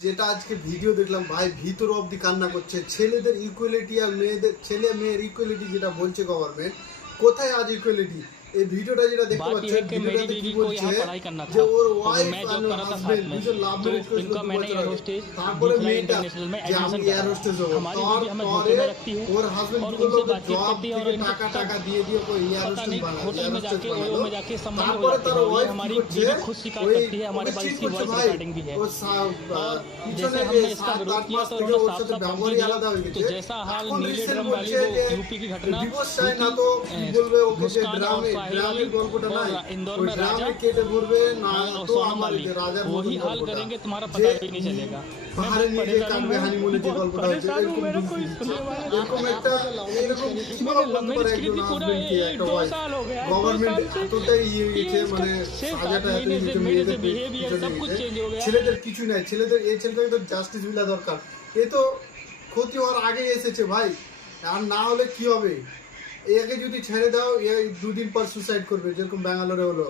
যেটা আজকে ভিডিও দেখলাম ভাই, ভিতর অবধি কান্না করছে। ছেলেদের ইকুয়ালিটি আর মেয়েদের ছেলে মেয়ের ইকুয়ালিটি যেটা বলছে গভর্নমেন্ট, কোথায় আজ ইকুয়ালিটি? এই ভিডিওটা যেটা দেখতে बात यह है পাচ্ছেন, कि मेरी ভিডিওটাতে কি बीवी को বলছে यहाँ पढ़ाई करना যে था, ওর तो ওয়াইফ मैं আর जॉब कर रहा था হাজবেন্ড साथ में, দুজন লাভ तो ম্যারেজ করেছিল इनका 2 मैंने বছর एयर আগে। होस्टेज তারপরে दिखलाई মেয়েটা इंटरनेशनल में যে আমি एडमिशन এয়ার करा। হোস্টেস হবো, हमारी बीवी हमें धोखे তারপরে में रखती है ওর হাজবেন্ড और কি করলো, उनसे बातचीत জব करती है और থেকে इनको টাকা দিয়ে দিয়ে ওই এয়ার पता হোস্টেস नहीं বানালো, होटल এয়ার में হোস্টেস जाके বানালো। ओयो में जाके संबंध हो তারপরে जाते তার हैं। ये ওয়াইফ কি हमारी করছে, बीवी खुद शिकायत ওই करती है, हमारे पास চিট इसकी করছে वॉइस ভাই। रिकॉर्डिंग भी है। ও और পিছনে जैसे যে हमने इसका 7-8 विरोध किया মাস तो থেকে इनको ওর साफ সাথে साफ ব্যবহারই धमकी আলাদা হয়ে दी। तो গেছে। जैसा हाल এখন नीले রিসেন্ট ड्रम वाली বলছে वो যে यूपी की घटना, ডিভোর্স চাই না তো কি বলবে ওকে, যে मुस्कान और ড্রামে साहिल ড্রামের গল্পটা और নাই, इंदौर ওই में ড্রামে राजा কেটে ঘুরবে না और তো सोनम আমার वाली, যে রাজার वही মতন हाल গল্পটা, करेंगे, तुम्हारा যে पता भी नहीं चलेगा। मैं পাহাড়ে बहुत নিয়ে परेशान हूँ, কানবে হানিমুনে যে बहुत গল্পটা হচ্ছে, परेशान हूँ, এরকম मेरा ঢুকছে कोई দিচ্ছে। सुनने वाला এরকম একটা এরকম কিভাবে मैंने लव বলতে পারে मैरिज करी একজন थी पूरा হাজবেন্ডকে, একটা 2 ওয়াইফ साल हो गया है, 2 গভর্নমেন্ট साल से এতটাই ইয়ে ये গেছে, इसका মানে 6-7 সাজাটা এত महीने से নিচে मेरे से মেয়েদের बिहेवियर सब कुछ चेंज हो गया। ছেলেদের কিছু নাই, ছেলেদের এই ছেলেটাকে তো জাস্টিস মিলা দরকার। এ তো ক্ষতি হওয়ার আগে এসেছে ভাই, আর না হলে কি হবে? একে যদি ছেড়ে দাও, এ 2 দিন পর সুসাইড করবে, যেরকম ব্যাঙ্গালোরে হলো।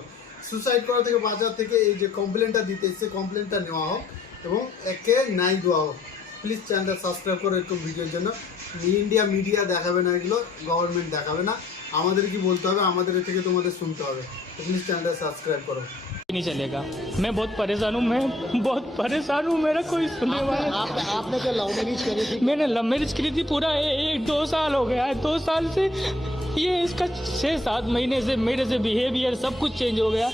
সুসাইড করা থেকে বাঁচার থেকে এই যে কমপ্লেনটা দিতে এসছে, কমপ্লেনটা নেওয়া হোক এবং একে ন্যায় দেওয়া হোক। প্লিজ চ্যানেলটা সাবস্ক্রাইব করো একটু ভিডিওর জন্য। ইন্ডিয়া মিডিয়া দেখাবে না, এগুলো গভর্নমেন্ট দেখাবে না, আমাদের কি বলতে হবে, আমাদের এ থেকে তোমাদের শুনতে হবে। প্লিজ চ্যানেলটা সাবস্ক্রাইব করো। नहीं चलेगा। मैं बहुत परेशान हूँ, मैं बहुत परेशान हूँ, मेरा कोई सुनने वाला। आपने क्या लव मैरिज करी थी? मैंने लव मैरिज करी थी, पूरा 1-2 साल हो गया है। 2 साल से ये इसका 6-7 महीने से मेरे से बिहेवियर सब कुछ चेंज हो गया।